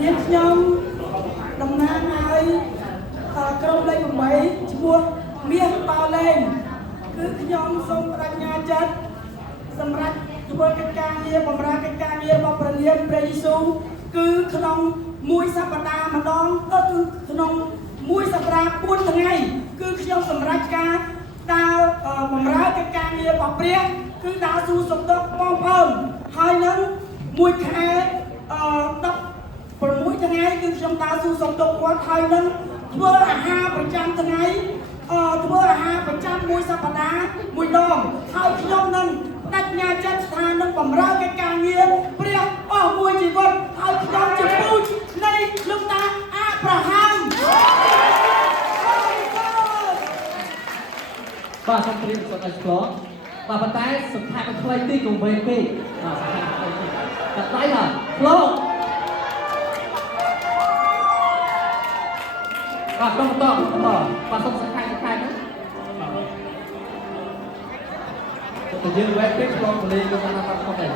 នេះខ្ញុំតំណាងឲ្យក្រុមលេខ8ឈ្មោះមាសប៉ាឡេងគឺខ្ញុំសូមបដិញ្ញាចិត្តសម្រាប់ធ្វើកិច្ចការងារបម្រើកិច្ចការងាររបស់ព្រះនាមព្រះយេស៊ូវគឺក្នុងមួយសប្តាហ៍ម្ដងក៏គឺក្នុងមួយសប្តាហ៍4ថ្ងៃគឺខ្ញុំសម្រេចការដើរបម្រើកិច្ចការងាររបស់ព្រះគឺដើរសួរសុខទុក្ខបងប្អូនហើយនឹងមួយខែ16ថ្ងៃគឺខ្ញុំដើរសួរសុខទុក្ខគាត់ហើយនឹងធ្វើអាហារប្រចាំថ្ងៃធ្វើអាហារប្រចាំមួយសប្តាហ៍មួយដងហើយខ្ញុំនឹងបដិញ្ញាចិត្តថានឹងបម្រើកិច្ចការងារព្រះអស់មួយជីវិតហើយខ្ញុំជាពូជនៃលោកតាអាប់រ៉ាហាំបាទសូមព្រាបសុខឲ្យឆ្លងបាទប៉ុន្តែសង្ខេបមិនខ្លីតិចកុំវែងពេកបាទសង្ខេបខ្លីតិចតែដៃបាទឆ្លងបាទបន្តបាទសូមសង្ខេបណាទៅយើងវែងពេកឆ្លងទៅលេងទៅតាមតាមខុសដែរ